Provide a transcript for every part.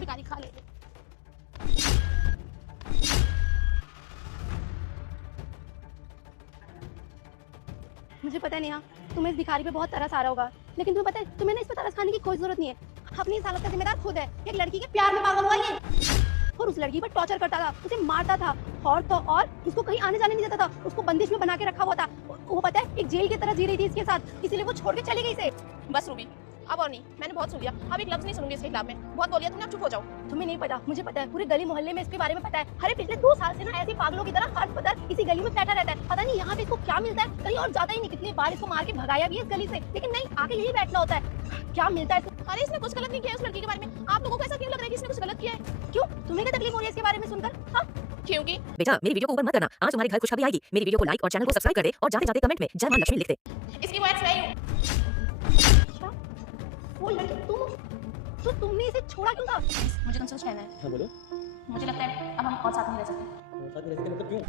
भिखारी खा ले। मुझे पता है नेहा, तुम्हें इस भिखारी पे बहुत तरस आ रहा होगा, लेकिन तुम्हें पता है तुम्हें ना इस पर तरस खाने की कोई जरूरत नहीं है। अपनी इस हालत का जिम्मेदार खुद है। एक लड़की के प्यार में पागल हुआ ये, और उस लड़की पर टॉर्चर करता था, उसे मारता था, और तो और उसको कहीं आने जाने नहीं देता था, उसको बंदिश में बना के रखा हुआ था। वो पता है एक जेल की तरह जी रही थी इसके साथ, इसीलिए वो छोड़ के चली गई इसे। बस रूबी, अब और नहीं, मैंने बहुत सुन लिया, अब एक लफ्ज नहीं सुनूंगी इसके खिलाफ में। बहुत बोल लिया तुमने, अब चुप हो जाओ। तुम्हें नहीं पता, मुझे पता है, पूरे गली मोहल्ले में इसके बारे में पता है। अरे पिछले 2 साल से ना ऐसे पागलों की तरह हर पदर इसी गली में बैठा रहता है। पता नहीं यहाँ पे इसको क्या मिलता है, कहीं और जाता ही नहीं। कितनी बार इसको मार के भगाया भी है इस गली से, लेकिन नहीं, आके यही बैठना होता है। क्या मिलता है इसको? अरे इसने कुछ गलत नहीं किया उस लड़की के बारे में। आप लोगों को ऐसा क्यों लग रहा है कि इसने कुछ गलत किया है? क्यों, तुम्हें क्या तकलीफ हो रही है इसके बारे में सुनकर? हाँ, क्योंकि बेटा मेरी वीडियो को ऊपर मत करना, आज तुम्हारे घर खुशखबरी आएगी। मेरी वीडियो को लाइक और चैनल को सब्सक्राइब कर दे और जाते जाते कमेंट में जय मां लक्ष्मी लिख दे। इसकी वो एक्स है। अच्छा, वो लड़की तो तुमने इसे छोड़ा क्यों था? मुझे तुमसे कुछ कहना है। हाँ बोलो। मुझे लगता है अब हम और साथ नहीं रह सकते। साथ में रह सकते मतलब क्यों?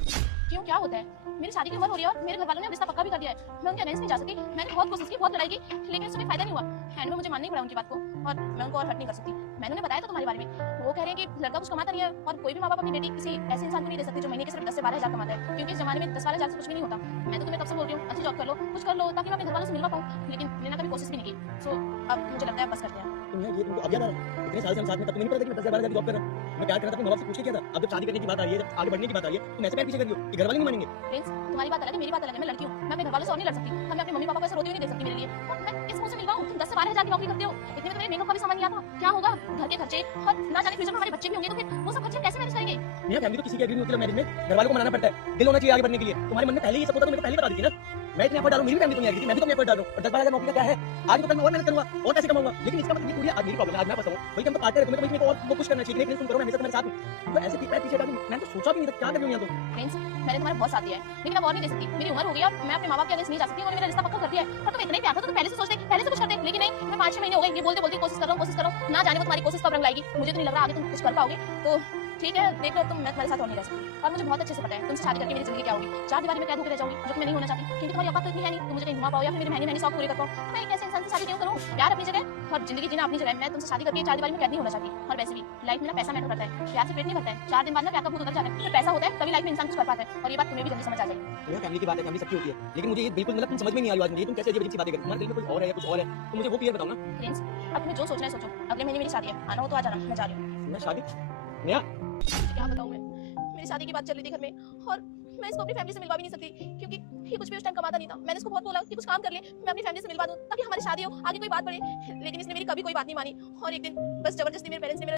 क्यों, क्या होता है? मेरी शादी की उम्र हो रही है और मेरे घर वालों ने रिश्ता पक्का भी कर दिया है। मैं उनके अगेंस्ट नहीं जा सकती। मैंने बहुत कोशिश की, बहुत लड़ाई की, लेकिन उससे कोई फायदा नहीं हुआ। एंड में मुझे मानना ही पड़ा उनकी बात को, और मैं उनको और हर्ट नहीं कर सकती। मैंने उन्हें बताया था तुम्हारे बारे में, वो कह रहे हैं कि लड़का कुछ कमाता नहीं है, और कोई भी माँ बाप अपनी बेटी किसी ऐसे इंसान को नहीं दे सकते जो महीने के सिर्फ 10 से 12 हजार कमाता है, क्योंकि इस जमाने में 10-12 हजार से कुछ भी नहीं होता। मैं तो तुम्हें कब से बोल रही हूँ, अच्छी जॉब कर लो, कुछ कर लो, ताकि मैं अपने घर वालों से मिलवा पाऊँ, लेकिन मैंने कभी कोशिश भी नहीं की। सो अब मुझे लगता है बस करते हैं। ये तुमको अब याद आ रहा है? इतने साल से हम साथ में, तब तुम्हें नहीं पता था कि मैं 10 से 12 हजार की जॉब कर रहा हूँ। मैं प्यार कर रहा था, अपने माँ बाप से पूछ के किया था। अब जब शादी करने की बात आ रही है, जब आगे बढ़ने की बात आ रही है, तुम ऐसे पैर पीछे कर रही हो कि घर वाले नहीं मानेंगे। प्रिंस, तुम्हारी बात अलग है, मेरी बात अलग है। मैं लड़की हूँ, मैं अपने घर वालों से और नहीं लड़ सकती। मैं अपने मम्मी पापा को ऐसे रोते हुए नहीं देख सकती मेरे लिए। और मैं इस मुंह से मिलवाऊँ, तुम 10 से 12 हजार की नौकरी करते हो, इतने में तो मेरे मेकअप का भी सामान नहीं आता। क्या होगा? घर के खर्चे, और ना जाने फ्यूचर में हमारे बच्चे भी होंगे, तो फिर वो सब खर्चे कैसे मैनेज करेंगे? मेरा फैमिली तो किसी की एग्री नहीं होती मैरिज में, घर वालों को मनाना पड़ता है। दिल होना चाहिए आगे बढ़ने के लिए। तुम्हारे मन में पहले ही सब होता तो मेरे को पहले बता देती ना। मैं इतने एफर्ट डालूं, मेरी फैमिली तो नहीं आई थी, मैं भी तो एफर्ट डाल रहा हूं। और 10-12 हजार नौकरी का क्या है? आज तो कल मैं और मेहनत करूंगा और पैसे कमाऊंगा, लेकिन इसका मतलब ये थोड़ी आज मेरी प्रॉब्लम है, आज मैं फंसा हूं। भाई हम तो पार्टनर है, तुम्हें तो और वो पुश करना चाहिए, लेकिन तुम करो ना हमेशा तुम्हारे साथ में। तो ऐसे पैर पीछे डालूं, मैंने तो सोचा भी नहीं था क्या कर रही हूं यहां तो। प्रिंस, मैंने तुम्हारा बहुत साथ दिया है, लेकिन अब और नहीं दे सकती। मेरी उम्र हो गई और मैं अपने माँ बाप के अगेंस्ट नहीं जा सकती। उन्होंने मेरा रिश्ता पक्का कर दिया है, और तुम इतना ही प्यार था तो पहले से सोचते, पहले से कुछ करते, लेकिन नहीं। मैं 5-6 महीने हो गए ये बोलते बोलते कोशिश कर रहा हूं, ना जाने वो तुम्हारी कोशिश कब रंग लाएगी। मुझे तो नहीं लग रहा आगे तुम कुछ कर पाओगे। तो ठीक है, देख लो, तुम मैं तुम्हारे साथ और नहीं रह सकती। और मुझे बहुत अच्छे से पता है तुमसे शादी करके मेरी जिंदगी क्या होगी। 4 दीवारी में कैद होकर रह जाऊंगी, जो कि मैं नहीं होना चाहती, क्योंकि तुम्हारी औकात तो इतनी है नहीं तुम मुझे कहीं घुमा पाओ या फिर मेरे महंगे शौक पूरे कर पाओ। तो मैं एक ऐसे इंसान से शादी क्यों करूं? प्यार अपनी जगह और जिंदगी जीना अपनी जगह। मैं तुमसे शादी करके 4 दीवारी में कैद नहीं होना चाहती। और वैसे भी लाइफ में ना पैसा मैटर करता है, प्यार से पेट नहीं भरता है। 4 दिन बाद ना प्यार का भूत उतर जाता है, फिर पैसा होता है तभी लाइफ में इंसान कुछ कर पाता है। और ये बात तुम्हें भी जल्दी समझ आ जाएगी। मेरा फैमिली की बात है, फैमिली सबकी होती है, लेकिन मुझे ये बिल्कुल मतलब तुम समझ में नहीं आ रही। आज मुझे तुम कैसे अजीब-अजीब सी बातें कर रही हो? तुम्हारे दिल में कुछ और है या कुछ और है, तो मुझे वो क्लियर बताओ ना। प्रिंस, अब तुम्हें जो सोचना है सोचो। अगले महीने मेरी शादी है, आना हो तो आ जाना, मैं जा रही हूँ। मैं शादी नेहा क्या बताऊं मैं, मेरी शादी की बात चल रही थी घर में, और मैं इसको अपनी फैमिली से मिलवा भी नहीं सकती, क्योंकि ये कुछ भी उस टाइम कमाता नहीं था। मैंने इसको बहुत बोला कि कुछ काम कर ले, मैं अपनी फैमिली से मिलवा दूं ताकि हमारी शादी हो, आगे कोई बात पड़े, लेकिन इसने मेरी कभी कोई बात नहीं मानी। और एक दिन बस जबरदस्ती मेरे पेरेंट्स ने मेरा